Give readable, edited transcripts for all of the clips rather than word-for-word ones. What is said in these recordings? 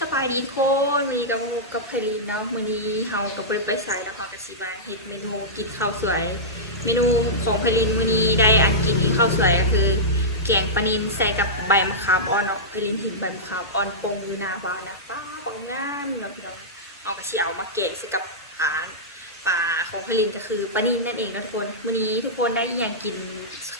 สบายดีโควันนี้กับงูกับเพลินเนาะวันนี้เฮากับไปใส่แล้วค่ะกับสิบาเฮ็ดเมนูกินข้าวสวยเมนูของเพลินวันนี้ได้อันกินข้าวสวยก็คือแกงปลานิลใส่กับใบมะขามอ่อนเนาะเพลินเห็นใบมะขามอ่อนปงอยู่หน้าบ้านนะป้าปองหน้านี่เนาะพี่น้องเอากระเสียวมาแกงใส่กับปลาของเพลินก็คือปลานิลนั่นเองทุกคนวันนี้ทุกคนได้อย่างกิน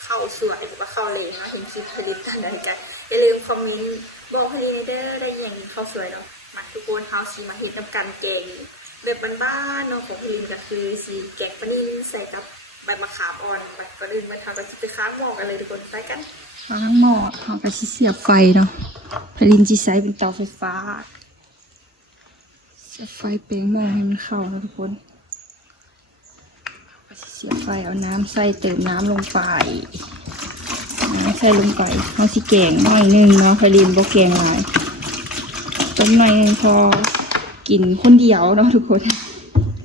ข้าวสวยหรือว่าข้าวเลงเนาะเห็นคลิปเพลินกันได้กันอย่าลืมคอมเมนต์บอกเพลินเด้อได้อย่างกินข้าวสวยเนาะมาทุกคนเฮาสีมาเฮ็ดน้ำกันแกงแบบบ้านๆเนาะของพี่ลินก็คือสีแกงปลานิ่มใส่กับใบมะขามอ่อนไปก่อนอื่นมาทำกันจะไปค้างหม้อกันเลยทุกคนไปกันวางหม้อเขาก็สิเสียบไฟเนาะพลินจีใช้เป็นเตาไฟฟ้าเสียบไฟเปลงหม้อให้มันเข้านะทุกคนก็สิเสียบไฟเอาน้ำใส่เติมน้ำลงไปน้ำใส่ลงไปเอาสิแกงหน่อยนึงเนาะพลินบ่แกงหลายต้มหน่อยนึงพอกินคนเดียวเนาะทุกคน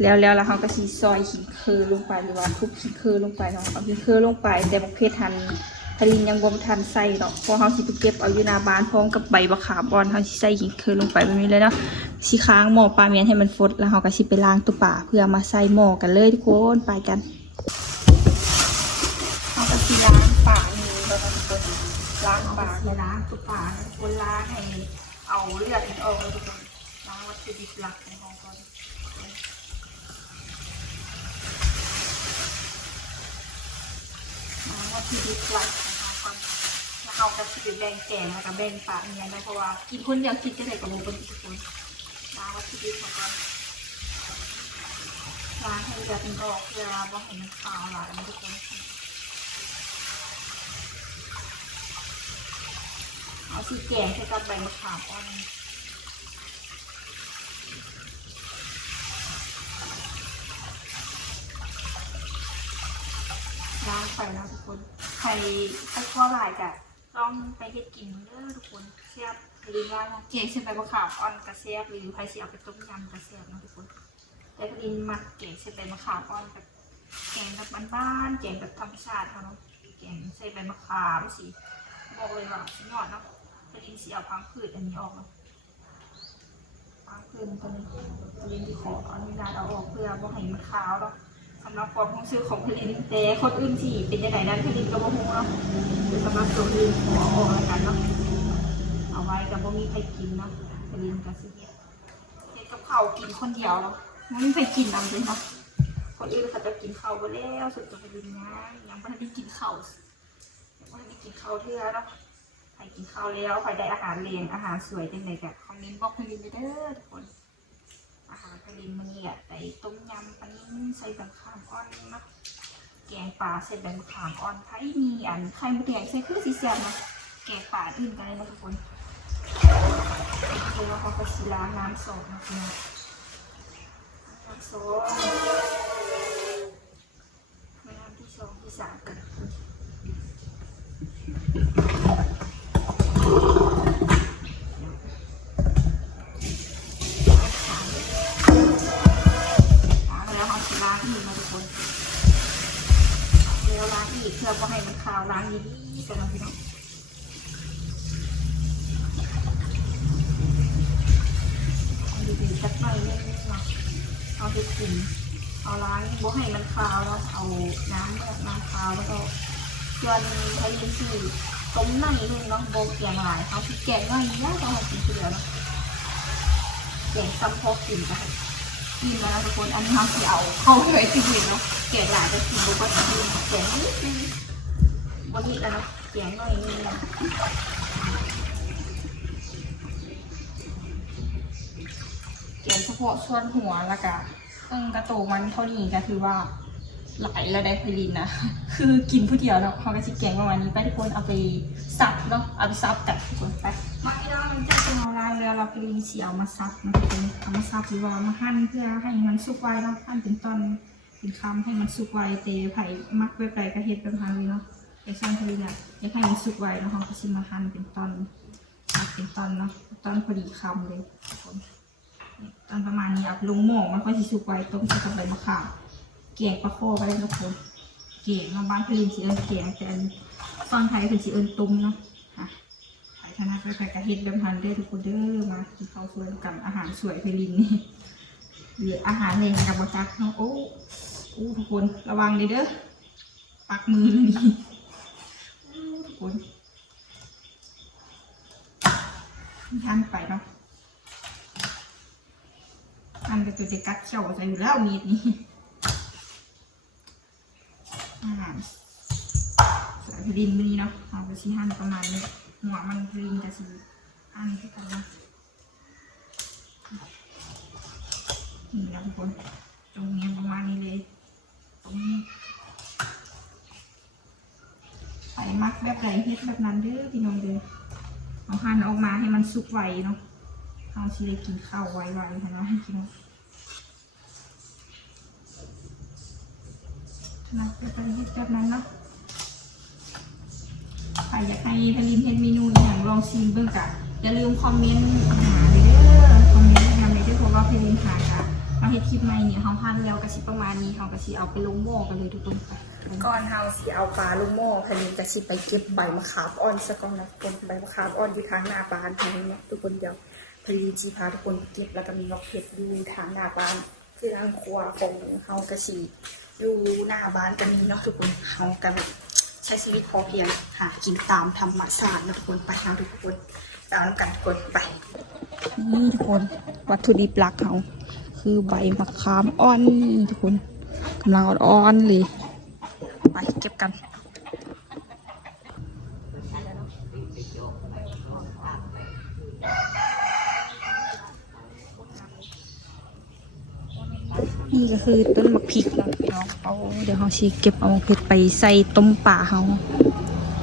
แล้วเขาก็สีซอยขิงคือลงไปหรือว่าทุบขิงคือลงไปเนาะเอาขิงคือลงไปแต่บกเพทันพลินยังบ่ทันใส่เนาะเพราะเขาสิไปเก็บเอาอยู่หน้าบ้านพร้อมกับใบมะขามอ่อนเขาสิใส่ขิงคือลงไปแบบนี้เลยเนาะสิค้างหม้อปลาเมียนให้มันฟดแล้วเขาก็สิไปล้างตัวป่าเพื่อมาใส่หม้อกันเลยทุกคนไปกันเขาก็สิล้างป่านี่เราทุกคนล้างป่าเลยล้างตัวป่าทุกคนล้างให้เอาเลือดมันออกเลยทุกคนล้างวัตถุดิบหลักของเราก่อนวัตถุดิบหลักของเราก่อนแล้วเราจะแบ่งแกงแล้วก็แบ่งปลาเนี่ยนะเพราะว่ากินคนเดียวคิดจะได้กับโมเป็นทุกคนล้างวัตถุดิบของเราล้างให้แบบมันออกเพื่อว่าให้มันขาวหลายนะทุกคนเอาสีแกงใส่กับใบมะขามอ่อนล้างไปแล้วทุกคนใครข้อหลายกะต้องไปเฮ็ดกินเด้อทุกคนเสียบหรือว่าแกงเส้นใบมะขามอ่อนกระเสียบหรือใครเสียบไปต้มยำกระเสียบนะทุกคนแต่พอดีมักแกงเส้นใบมะขามอ่อนแบบแกงแบบบ้านๆแกงแบบธรรมชาติเขาเนาะแกงใส่ใบมะขามสิบอกเลยว่าสุดยอดเนาะพอดีเสียบพังผืดอันนี้ออกเนาะพังผืดตัวนี้พอดีที่ขออนุญาตเอาออกเพื่อบ่ให้มันขาวเนาะสำหรับความรู้สึกของผลิตแต่คนอื่นที่เป็นยังไงด้านผลิตก็บ่ฮู้เนาะคือสำหรับตัวอื่นขอออกแล้วกันเนาะเอาไว้กับบ่มีใครกินเนาะผลิตก็สิเฮ็ดกับข้าวกินคนเดียวเนาะบ่มีใครกินนำเลยเนาะคนอื่นเขาจะกินข้าวบ่แล้วสุดตัวผลิตยังบ่ได้กินข้าวยังบ่ได้กินข้าวเทื่อเนาะใครกินข้าวแล้วใครได้อาหารเลี้ยงอาหารสวยจังได๋ก็คอมเมนต์บอกผลิตเด้อทุกคนอาหารทะเลมันเนี่ยใส่ต้มยำปลานิ่มใส่ใบมะขามอ่อนนะแกงป่าใส่ใบมะขามอ่อนไทยมีอันไข่มดแดงใส่คือสีแซ่บนะแกงป่าอื่นกันเลยนะทุกคนเดี๋ยวเราก็สิล้างน้ำสดนะคุณน้ำสดน้ำที่สองที่สามกันล้างอีกเพื่อก็ให้มันขาวล้างดีๆกันนะพี่น้องดีๆสักหน่อยนึงเนาะเอาไปกินเอาล้างบ่ให้มันขาวแล้วเอาน้ำแบบน้ำขาวแล้วก็ส่วนใช้ยินที่ต้มในนึงเนาะโบแกงหลายเขาที่แกงน้อยนี่ต้องให้กินเดียวเนาะแกงซ้ำพอกินกันกินแล้วทุกคนอันนี้เขาที่เอาเข้าไปที่อื่นเนาะแกงหลายจะกินบุก็จะกินแกงนิดนึงบนนี้แล้วเนาะแกงหน่อยนึงแกงเฉพาะส่วนหัวแล้วก็กระโตมันเท่านี้ก็คือว่าหลายแล้วได้พลินนะคือกินผู้เดียวเนาะเขาก็จะแกงประมาณนี้ไปทุกคนเอาไปซับเนาะเอาไปซับกันทุกคนไปมาที่เรามันจะเป็นอะไรแล้วเราพลินเสียวมาซับนะทุกคนเอามาซับหรือว่ามาหั่นเพื่อให้มันสุกไวเนาะหั่นเป็นตอนเป็นคำให้มันสุกไวเตะไผ่มักไว้ไปกระเฮ็ดเป็นพันเลยเนาะไอ้ช่างพลินเนี่ยอยากให้มันสุกไวแล้วเขาก็จะมาหั่นเป็นตอนเป็นตอนเนาะตอนพอดีคำเลยทุกคนตอนประมาณนี้เอาลงหม้อมันก็จะสุกไวต้มกับใบมะขามแกงปลาโคไปเลยทุกคนแกงบ้านพลินสีเอิญแกงแต่ฟังไทยเป็นสีเอิญต้มเนาะค่ะไทย ชนะไปกระเฮ็ดเดิมพันเด้อทุกคนเด้อมากินข้าวสวยกับอาหารสวยเพลินนี่หรืออาหารแรงกับบะจักเนาะโอ้ทุกคนระวังเลยเด้อปักมือเลยนี่ทุกคนหั่นไปเนาะหั่นก็จะกัดเขี้ยวใส่อยู่แล้วมีดนี้อาหารสวยเพลินวันนี้เนาะเอาไปชี้หั่นประมาณนี้หัวมันเพลินจะสีหั่นที่กันเนาะนี่นะทุกคนตรงนี้ประมาณนี้เลยตรงนี้ใส่มักแบบไหนเฮ็ดแบบนั้นเด้อพี่น้องเด้อเอาหั่นออกมาให้มันสุกไวเนาะเอาชีได้กินข้าวไวๆเห็นไหมพี่น้องถนัดแบบไหนเฮ็ดแบบนั้นเนาะใครอยากให้ผลิตเฮ็ดเมนูอย่างลองชิมเบิ่งกันอย่าลืมคอมเมนต์หาเลยเด้อคอมเมนต์ยังไม่ได้เพราะว่าผลิตหากันเราเฮ็ดคลิปใหม่เนี่ยเขาพันแล้วกระชิประมาณนี้เขากระชิเอาไปลงหม้อกันเลยทุกคนไปก่อนเฮาสิเอาปลาลงหม้อผลิตกระชิไปเก็บใบมะขามอ่อนสักก้อนนะทุกคนใบมะขามอ่อนอยู่ทางหน้าบ้านทางนี้นะทุกคนเดี๋ยวผลิตจีพาทุกคนเก็บแล้วก็มีนกเห็ดอยู่ทางหน้าบ้านที่ทางครัวของเฮากระชิอยู่หน้าบ้านก็มีเนาะทุกคนเฮากันใช้ชีวิตพอเพียงหากินตามธรรมชาตินะทุกคนไปเอาทุกคนตามกันทุกคนไปนี่ทุกคนวัตถุดิบหลักเขาคือใบมะขามอ่อนทุกคนกำลังอ่อนๆเลยไปเก็บกันนี่ก็คือต้นมะพริกเนาะพี่น้องเดี๋ยวเขาชีเก็บเอามะพริกไปใส่ต้มป่าเขา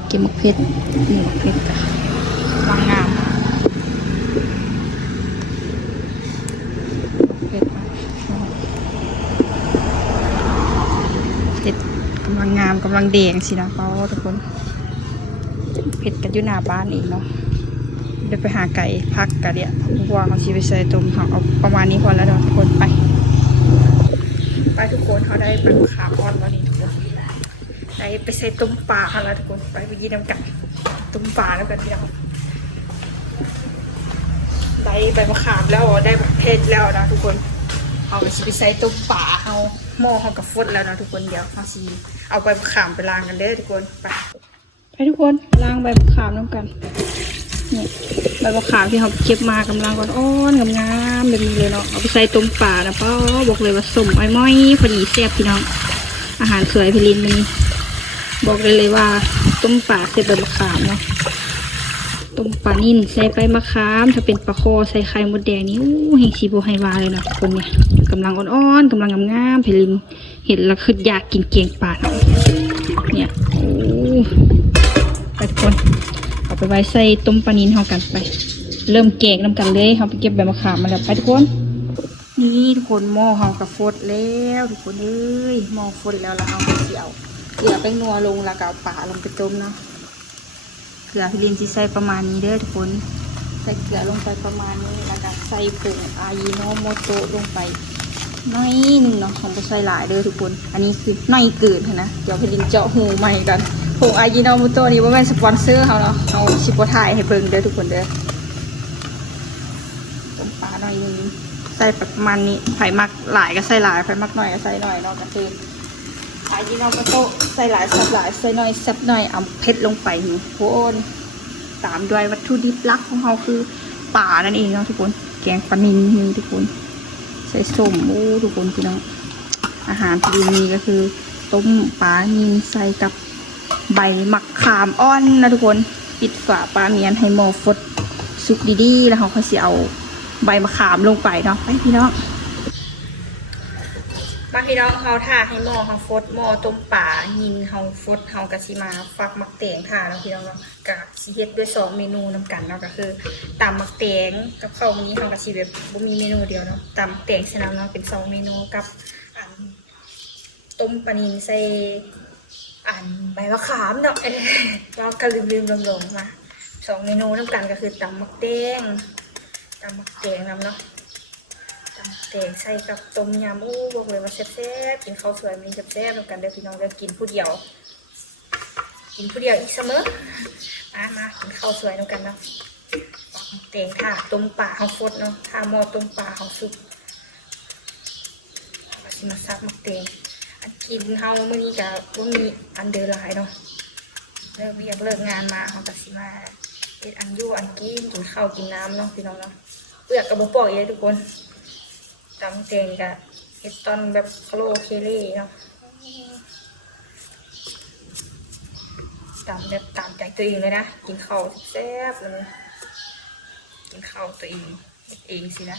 เก็บมะพริกนี่มะพริกจ้ะวางงามเผ็ดกำลังงามกำลังแดงสินะเขาทุกคนเผ็ดกันอยู่หน้าบ้านเองเนาะเดี๋ยวไปหาไก่พักกันเดี๋ยวเพราะว่าเขาชีไปใส่ต้มเขาเอาประมาณนี้พอแล้วเนาะทุกคนไปทุกคนเขาได้เป็นขาอ่อนวันนี้ทุกคนได้ไปใส่ต้มปลาแล้วทุกคนไปยีน้ำกันต้มปลาแล้วกันพี่น้องได้ใบมะขามแล้วได้แบบเผ็ดแล้วนะทุกคนเอาไปใส่ต้มปลาเอาหม้อเขากับฟดแล้วนะทุกคนเดี๋ยวเขาชีเอาใบมะขามไปล้างกันเด้อทุกคนไปทุกคนล้างใบมะขามน้ำกันนี่ใบมะขามที่เขาเก็บมากำลังอ่อนๆงามๆแบบนี้เลยเนาะเอาไปใส่ต้มปลานะป้าบอกเลยว่าสมไอ้ม้อยพอดีแซ่บพี่น้องอาหารสวยพิลินมันบอกเลยว่าต้มปลาใส่ใบมะขามเนาะต้มปลานิ่นใส่ใบมะขามถ้าเป็นปลาคอใส่ไข่มดแดงนี่เฮงชีโบไฮวาเลยนะคนเนี่ยกำลังอ่อนๆกำลังงามๆพิลินเห็นแล้วคืออยากกินเกี๊ยงปลาเนี่ยโอ้ไปทุกคนเอาไปไว้ใส่ต้มปลานิลเขากันไปเริ่มแกงน้ำกันเลยเขาไปเก็บใบมะขามมาแล้วไปทุกคนนี่ทุกคนหม้อเขากับฟดแล้วทุกคนเอ้ยหม้อฟดแล้วเอาไปเกี่ยวเกลือแป้งนัวลงแล้วก็เอาปลาลงไปต้มเนาะเกลือพี่ลินจะใส่ประมาณนี้เด้อทุกคนใส่เกลือลงไปประมาณนี้แล้วก็ใส่ผงอายิโนโมโตะลงไปน้อยหนึ่งเนาะของไปใส่หลายเด้อทุกคนอันนี้คือน้อยเกินนะเดี๋ยวพี่ลินเจาะหูใหม่กันผงอายิโนโมโตะนี่ว่าเป็นสปอนเซอร์เขาเนาะเอาชิปโปถ่ายให้เบิ่งเด้อทุกคนเด้อต้มปลาหน่อยนึงใส่ประมาณนี้ไผ่มักหลายก็ใส่หลายไผ่มักหน่อยก็ใส่หน่อยเนาะก็คืออายิโนโมโตะใส่หลายสับหลายใส่หน่อยสับหน่อยเอาเผ็ดลงไปนี่โคนตามด้วยวัตถุดิบหลักของเขาคือปลานั่นเองเนาะทุกคนแกงปลานิลนี่ทุกคนใส่ส้มทุกคนพี่น้องอาหารที่นี่ก็คือต้มปลานิลใส่กับใบมะขามอ่อนนะทุกคนปิดฝาปลาเมียนให้หม้อฟดสุกดีๆแล้วเขาค่อยเอาใบมะขามลงไปเนาะไปพี่น้องมาพี่น้องเขาท่าให้หม้อเขาฟดหม้อต้มป่ายินเขาฟดเขากะชิมาฟักมักแตงท่าเนาะพี่น้องเนาะกะชิเฮ็ดด้วย2เมนูนำกันเนาะก็คือตำมักแตงกับข้าววันนี้เขากะชิแบบบ่มีเมนูเดียวเนาะตำมักแตงใส่น้ำเนาะเป็น2เมนูกับต้มปลานิลใส่ใบมะขามเนาะเราก็ลืมลงมา2เมนูนำกันก็คือตำมักแตงนำเนาะแกงใส่กับต้มยำบอกเลยว่าแซ่บๆกินข้าวสวยมีแซ่บๆเหมือนกันเด้อพี่น้องเด้อกินผู้เดียวอีกเสมอ มากินข้าวสวยแล้วกันเนาะปอกเต่งค่ะต้มปลาเขาฟดเนาะถ้าหม้อต้มปลาเขาสุกเราสิมาซับหมักเต่งอันกินเฮาเมื่อนี้กับว่ามีอันเดอร์ไลน์เนาะเลิกเรียกเลิกงานมาเขาก็สิมาเอ็ดอันยู่อันกินข้าวกินน้ำเนาะพี่น้องเนาะเปลือกกระบอกปอกเองทุกคนตำเต่งกับเอ็ดตอนแบบโคโลเคเล่เนาะตำแบบตามใจตัวเองเลยนะกินข้าวแซ่บเลยกินข้าวตัวเองเองสินะ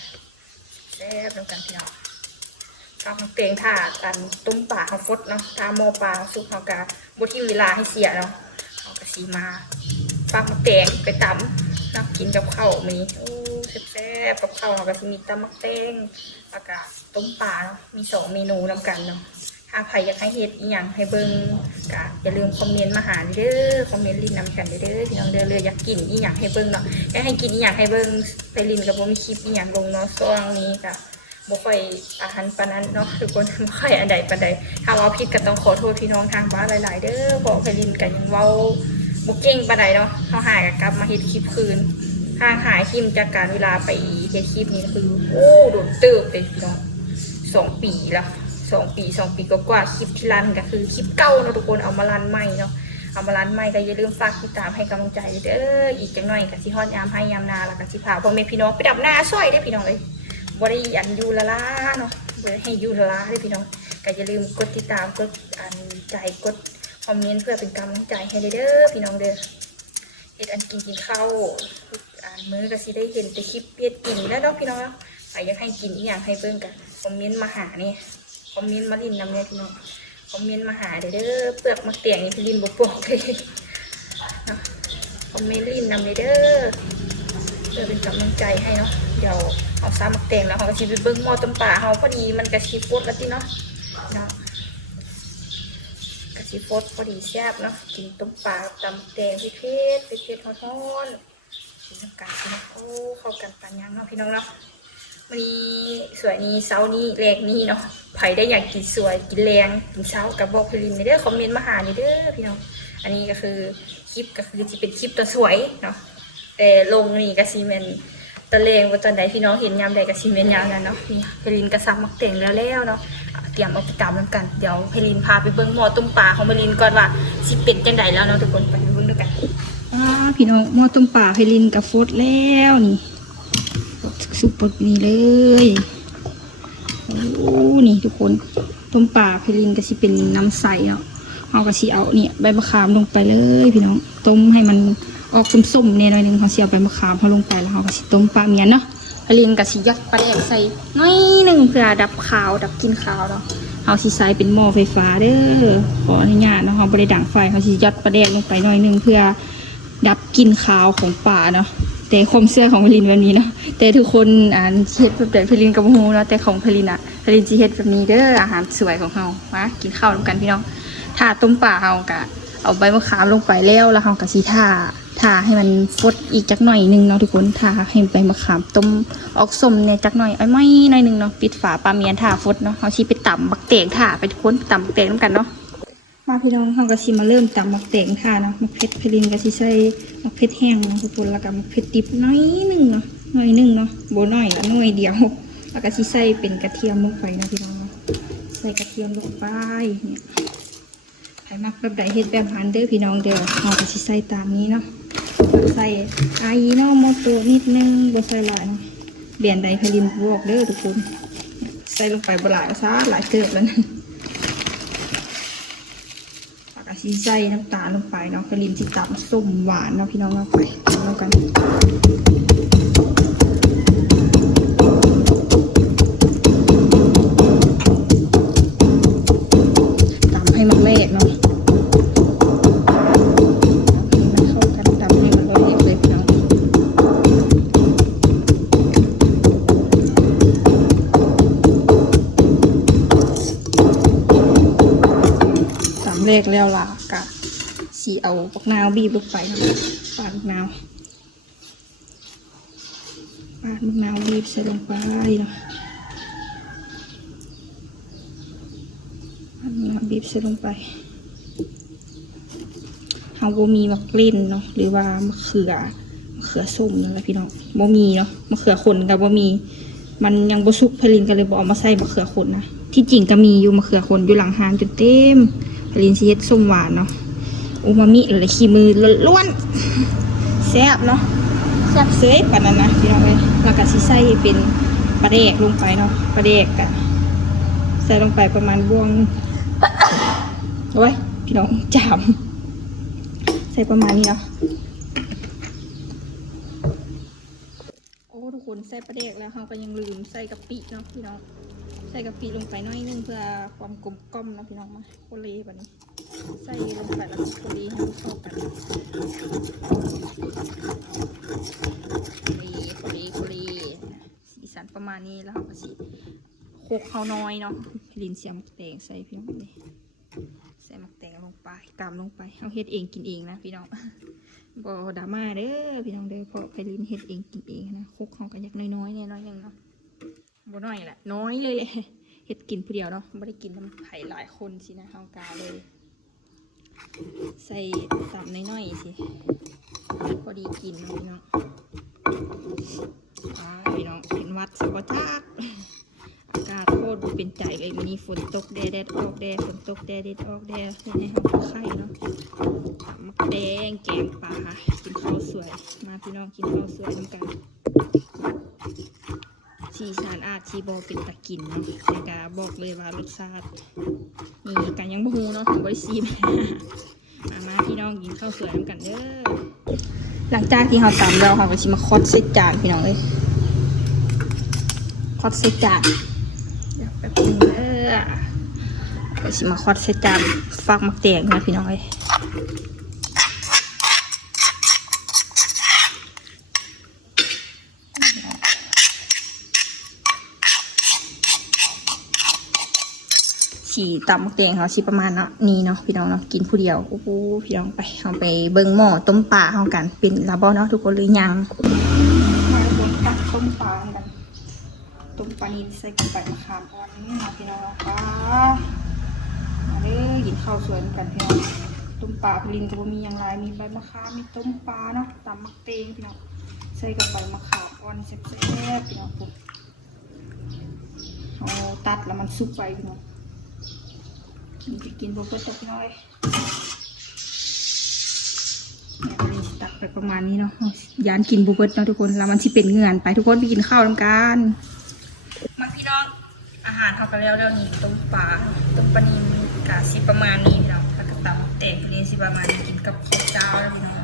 แซ่บแล้วกันพี่น้องข้าวเปลียงถ่าตันต้มปลาเขาฟดเนาะตาโมปลาซุปเขากาบที่เวลาให้เสียเนาะเขากระสีมาปลาหมักแตงไปตำนักกินกับข้าวมีโอ้แซ่บกับข้าวเขาก็จะมีตำมักแตงแล้วก็ต้มปลาเนาะมี2 เมนูนำกันเนาะถ้าใครอยากให้เฮ็ดอีหยังให้เบิ่งก็อย่าลืมคอมเมนต์มาหาเด้อคอมเมนต์ลินนำกันเด้อพี่น้องเด้อเลยอยากกินอีหยังให้เบิ่งเนาะอยากให้กินอีหยังให้เบิ่งไปลินกับบ่มีคลิปอีหยังลงเนาะช่วงนี้ก็บ่ค่อยอาหารปานนั้นเนาะทุกคนบ่ค่อยอันใดปานใดถ้าว่าผิดก็ต้องขอโทษพี่น้องทางบ้านหลายๆเด้อบอกไปลินก็ยังเว้าบ่เก่งปานใดเนาะเฮาหายก็กลับมาเฮ็ดคลิปคืนห่างหายคลิปจากการเวลาไปเฮ็ดคลิปนี้คือโอ้โดดเติบเลยพี่น้อง2 ปีแล้ว2 ปีกว่าคลิปที่รันก็คือคลิปเก่าเนาะทุกคนเอามารันใหม่เนาะเอามารันใหม่ก็อย่าลืมฝากติดตามให้กำลังใจเด้ออีกจังหน่อยก็สิฮอดยามให้ยามนาแล้วก็สิพาพ่อแม่พี่น้องไปดับหน้าซอยได้พี่น้องเลยบ่ได้อันอยู่ละล่าเนาะบ่ได้ให้อยู่ละล่าได้พี่น้องก็อย่าลืมกดติดตามกดอันใจกดคอมเมนต์เพื่อเป็นกำลังใจให้เด้อพี่น้องเด้อเฮ็ดอันกินข้าวอันมื้อก็สิได้เห็นแต่คลิปเฮ็ดกินแล้วเนาะพี่น้องเนาะใครอยากให้กินอีหยังให้เบิ่งก็คอมเมนต์มาหานี่คอมเมนต์มาลินนำเนี่ยพี่น้องคอมเมนต์มาหาเด้อเปลือกมาเตียงนี่พี่ลินบอกเลยนะคอมเมนต์ลินนำเลยเด้อเพื่อเป็นกำลังใจให้เนาะเดี๋ยวเอาซ้ำมาเตียงแล้วเขาก็ชิไปเบิ้งหม้อต้มปลาเขาพอดีมันกระชิฟดแล้วที่เนาะกระชิฟดพอดีแซ่บเนาะกินต้มปลาตำแตงเผ็ดๆฮ้อนๆกินน้ำกันเนาะโอ้เข้ากันปานยังเนาะพี่น้องเนาะวันนี้สวยนี้เช้านี้แรงนี้เนาะไผ่ได้อยากกินสวยกินแรงกินเช้ากับบอกพลินเด้อคอมเมนต์มาหาเด้อพี่น้องอันนี้ก็คือคลิปก็คือจะเป็นคลิปตัวสวยเนาะแต่ลงนี่ก็ซีเมนตะเลงว่าตอนใดพี่น้องเห็นยามใดก็ซีเมนยามนั้นเนาะนี่พลินกระซับมักแต่งแล้วเนาะเตรียมเอาไปตามน้ำกันเดี๋ยวพลินพาไปเบิ้งหม้อต้มปลาของพลินก่อนว่าสิเป็นจังใดแล้วเนาะทุกคนไปเบิ้งด้วยกันพี่น้องหม้อต้มปลาพลินกับฟดแล้วนี่สุกปดนี่เลยโอ้นี่ทุกคนต้มปลาเพลินก็สิเป็นน้ำใสเนาะเอากระชีเอาเนี่ยใบมะขามลงไปเลยพี่น้องต้มให้มันออกส้มๆเนี่ยหน่อยนึงเขาเสียใบมะขามเขาลงไปแล้วเขาก็สิต้มปลาเมียนเนาะเพลินก็สิยัดปลาแดกใส่น้อยนึงเพื่อดับขาวดับกลิ่นขาวเนาะเขาสิใส่เป็นหม้อไฟฟ้าเด้อขออนุญาตเนาะเขาบริดังไฟเขาสิยัดปลาแดกลงไปหน่อยนึงเพื่อดับกลิ่นขาวของปลาเนาะแต่ความเชื่อของพลินแบบนี้เนาะแต่ทุกคนเฮ็ดแบบพลินกับฮูเนาะแต่ของพลินพลินสิเฮ็ดแบบนี้เด้ออาหารสวยของเฮามากินข้าวร่วมกันพี่น้องถ้าต้มปลาเฮากะเอาใบมะขามลงไปแล้วเฮากะสิท่าให้มันฟดอีกจักหน่อยนึงเนาะทุกคนท่าให้ใบมะขามต้มออกส้มเนี่ยจักหน่อยอ้อยไม่หน่อยนึงเนาะปิดฝาปลาเมียนท่าฟดเนาะเฮาสิไปตำบักแตงท่าไปทุกคนตำบักแตงร่วมกันเนาะมาพี่น้องเขาก็สิมาเริ่มตำมักแตงท่าเนาะมักเผ็ดพลินก็สิใส่มักเผ็ดแห้งทุกคนแล้วก็มักเผ็ดดิบน้อยนึงเนาะโบน้อยละหน่วยเดียวแล้วก็สิใส่เป็นกระเทียมลงไปนะพี่น้องเนาะใส่กระเทียมลงไปเนี่ยใครมักแบบใดเฮ็ดแบบหันเด้อพี่น้องเด้อเขาก็สิใส่ตามนี้เนาะใส่อายิโนโมโตะนิดนึงบ่ใส่หลายเนาะเปลี่ยนใดพลินบอกเด้อทุกคนใส่ลงไปบ่หลายซะหลายเติบแล้วนะสีใส่น้ำตาลลงไปเนาะกระลินสิตับส้มหวานเนาะพี่น้องเอาไปแล้วกันตำให้มันเละเนาะมันเข้ากันตำให้มันละเอียดเลยพี่น้องเลขแล้วล่ะกะสีเอาปักนาวบีบลงไปปาดมะนาวบีบใส่ลงไปเนาะปาดมะนาวบีบใส่ลงไป าบ่มีมะเล่นเนาะหรือว่ามะเขือส้มนั่นแหละพี่น้องบ่มีเนาะมะเขือขนก็บ่มีมันยังบ่สุกพลินก็เลยบ่เอามาใส่มะเขือขนนะที่จริงก็มีอยู่มะเขือขนอยู่หลังหานจนเต็มพลินสิเฮ็ดส้มหวานเนาะอูมามิเลยขี้มือล้วนๆแซ่บเนาะแซ่บเสยปานนั้นนะพี่น้องเอ้ยแล้วก็สิใส่เป็นปลาแดกลงไปเนาะปลาแดกก็ใส่ลงไปประมาณบวงโอ้ยพี่น้องจามใส่ประมาณนี้เนาะโอ้ทุกคนใส่ปลาแดกแล้วเราก็ยังลืมใส่กะปิเนาะพี่น้องใส่กะปิลงไปน้อยนึงเพื่อความกลมกล่อมเนาะพี่น้องมาโคเลแบบนี้ใส่ลงไปแล้วโคเลให้เข้ากันโคเลสีสันประมาณนี้แล้วเราก็สิโคกเขาน้อยเนาะลินเสียมะแตงใส่พี่น้องเลยใส่มะแตงลงไปกำลงไปเอาเฮ็ดเองกินเองนะพี่น้องบ่ดราม่าเด้อพี่น้องเด้อเพราะไพลินเฮ็ดเองกินเองนะโคกเขาก็อยากน้อยๆเนี่ยน้อยยังเนาะบ่น้อยแหละน้อยเลยเฮ็ดกินผู้เดียวเนาะไม่ได้กินน้ำไผ่หลายคนสินะเฮากาเลยใส่ตับน้อยๆสิพอดีกินพี่น้องพี่น้องเป็นวัดสกจักอากาศโคตรเป็นใจเลยวันนี้ฝนตกแดดออกแดดฝนตกแดดออกแดดในห้องไข่เนาะมักแดงแกงปลากินข้าวสวยมาพี่น้องกินข้าวสวยด้วยกันชีสานอาชีบอเป็นตะกินเนาะแต่กาบอกเลยว่ารสชาตินี่กันยังบ่ฮู้เนาะบริซีมาพี่น้องกินข้าวสวยด้วยกันเด้อหลังจากที่เราตำแล้วเราก็ชิมาคอดใส่จานพี่น้องเลยคอดใส่จานอยากไปปรุงเด้อก็ชิมาคอดใส่จานฝากมักแตงนะพี่น้องเลยสีตำมักแตงเขาสีประมาณเนาะนี่เนาะพี่น้องเนาะกินผู้เดียวโอ้โหพี่น้องไปเอาไปเบิ่งหม้อต้มปลาเขากันเป็นลาบอเนาะทุกคนเลยยังมาทุกคนตักต้มปลากันต้มปลานิลใส่กับใบมะขามอ่อนนี่นะพี่น้องค่ะมาเด้อกินข้าวสวยกันพี่น้องต้มปลาพลินจะมีอย่างไรมีใบมะขามมีต้มปลาเนาะตำมักเตงพี่น้องใส่กับใบมะขามอ่อนแซ่บๆพี่น้องปุ๊บเอาตัดแล้วมันซุปไปพี่น้องกินโบเบิร์ตน้อยเนี่ยตักไปประมาณนี้เนาะยานกินโบเบิร์ตเนาะทุกคนแล้วมันที่เป็นเงื่อนไปทุกคนไปกินข้าวน้ำกันมาพี่น้องอาหารเขาก็แล้วนี่ต้มปลานิลกะสิประมาณนี้พี่น้องถ้ากับตำเตะพี่นี่สิประมาณนี้กินกับข้าวเจ้าแล้วพี่น้อง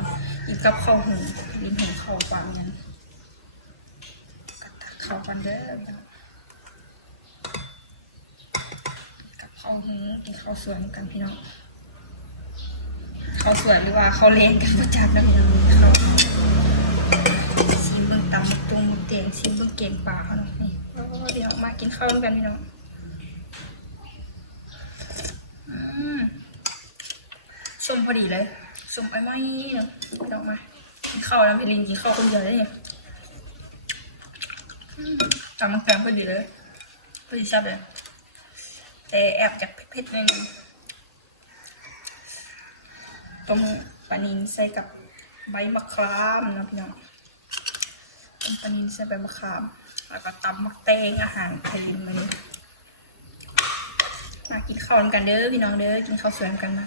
กินกับข้าวหุงลิ้นหุงข้าวปังกันตักข้าวกันเด้อพี่น้องข้าวหุงกินข้าวสวยกันพี่น้องข้าวสวยหรือว่าข้าวเล้งกันประจักษ์นะพี่น้องข้าวซีมเบื้องตำตุ้งเตียงซีมเบื้องเก่งปลาเขาหน่อยนี่เดี๋ยวมากินข้าวกันพี่น้องส้มพอดีเลยส้มไอ้ไม้เนาะพี่น้องมากินข้าวแล้วพี่ลินกินข้าวคนเดียวได้เนี่ยตำมันแกงพอดีเลยพอดีแซ่บเลยแต่แอบจากเผ็ดๆเลยต้มปลานิลใส่กับใบมะขามนะพี่น้องต้มปลานิลใส่ใบมะขามแล้วก็ตำมักแตงอาหารไทยมาเลยมากินข้าวกันเด้อพี่น้องเด้อกินข้าวสวยกันมา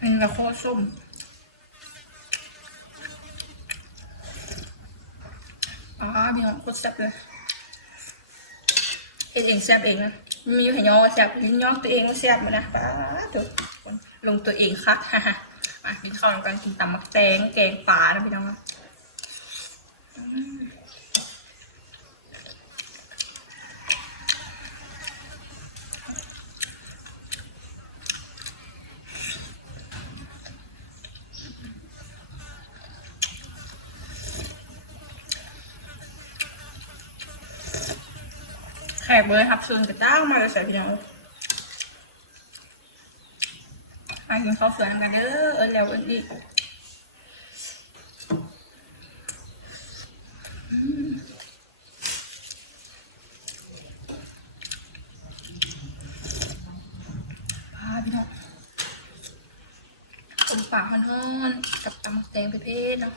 อันนี้ก็ข้าวส้มมีความโคตรแซ่บเลยเฮ็ดเองแซ่บเองนะมีอยู่ให้ย่อแซ่บลิ้นย่อตัวเองก็แซ่บมานะป้าถูกลงตัวเองคักฮ่ามากินข้าวกันกินตำมักแตงแกงป่านะพี่น้องแขกเบอร์ทับชวนกระตั้งมาเลยใส่พี่น้องมากินข้าวสวยกันเด้อแล้วอีก ฝาฮ้อนๆกับตำแตงเพชรเนาะ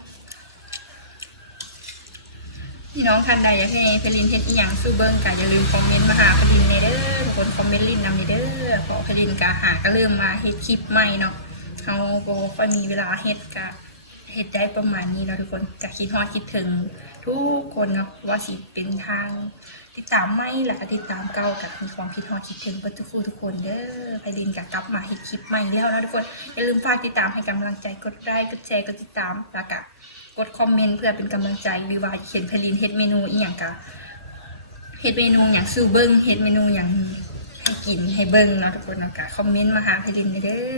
พี่น้องท่านใดอยากให้เพลินเฮ็ดอีหยังสู้เบิ้งก็อย่าลืมคอมเมนต์มาหาเพลินในเด้อทุกคนคอมเมนต์ลินนำในเด้อขอเพลินก็หาก็เริ่มมาเฮ็ดคลิปใหม่เนาะเขาก็ค่อยมีเวลาเฮ็ดก็เฮ็ดได้ประมาณนี้เนาะทุกคนก็คิดฮอดคิดถึงทุกคนเนาะว่าสิเป็นทางติดตามใหม่แล้วก็ติดตามเก่ากับมีความคิดฮอดคิดถึงเพื่อทุกคนเด้อเพลินก็กลับมาเฮ็ดคลิปใหม่แล้วนะทุกคนอย่าลืมฝากติดตามให้กำลังใจกดไลค์กดแชร์กดติดตามแล้วก็กดคอมเมนต์เพื่อเป็นกำลังใจหรือว่าเขียนเพลินเฮ็ดเมนูอีหยังกะเฮ็ดเมนูอย่างซื้อเบิ้งเฮ็ดเมนูอย่างให้กินให้เบิ้งเนาะทุกคนนะกะคอมเมนต์มาหาเพลินเด้อ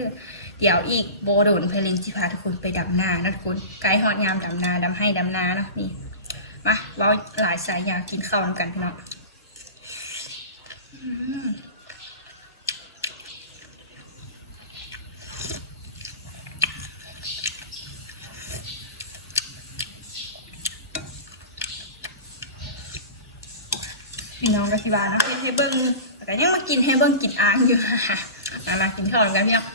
เดี๋ยวอีกโบโดนเพลินจิพาทุกคนไปดำนานะทุกคนไกด์ฮอดงามดำนาดำให้ดำนาเนาะนี่มาเราหลายสายอยากกินข้าวกันพี่น้องพี่น้องก็ที่บ้านนะให้เบิ้งแต่ยังมากินให้เบิ้งกินอ่างอยู่มากินข้าวกันพี่น้อง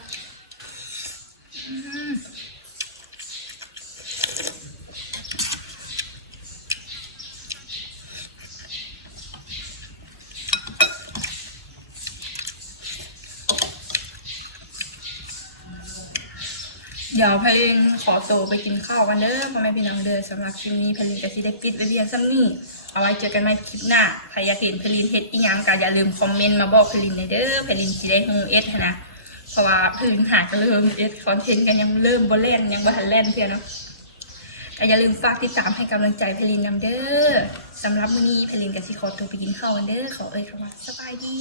เดี๋ยวเพลินขอตัวไปกินข้าวกันเด้อพ่อแม่พี่น้องเด้อสำหรับคลิปนี้เพลินกับที่ได้ปิดไว้เพียงซ้ำนี้เอาไว้เจอกันใหม่คลิปหน้าใครอยากเห็นเพลินเฮ็ดอีหยังก็อย่าลืมคอมเมนต์มาบอกเพลินในเด้อเพลินสิได้ฮู้เอ็ดนะเพราะว่าเพลินหาก็เริ่มเอ็ดคอนเทนต์กันยังเริ่มบ่เล่นยังบ่ทันเล่นเพียเนาะก็อย่าลืมฝากติดตามให้กำลังใจเพลินนำเด้อสำหรับมื้อนี้เพลินกับสิขอตัวไปกินข้าวกันเด้อขอคำว่าสบายดี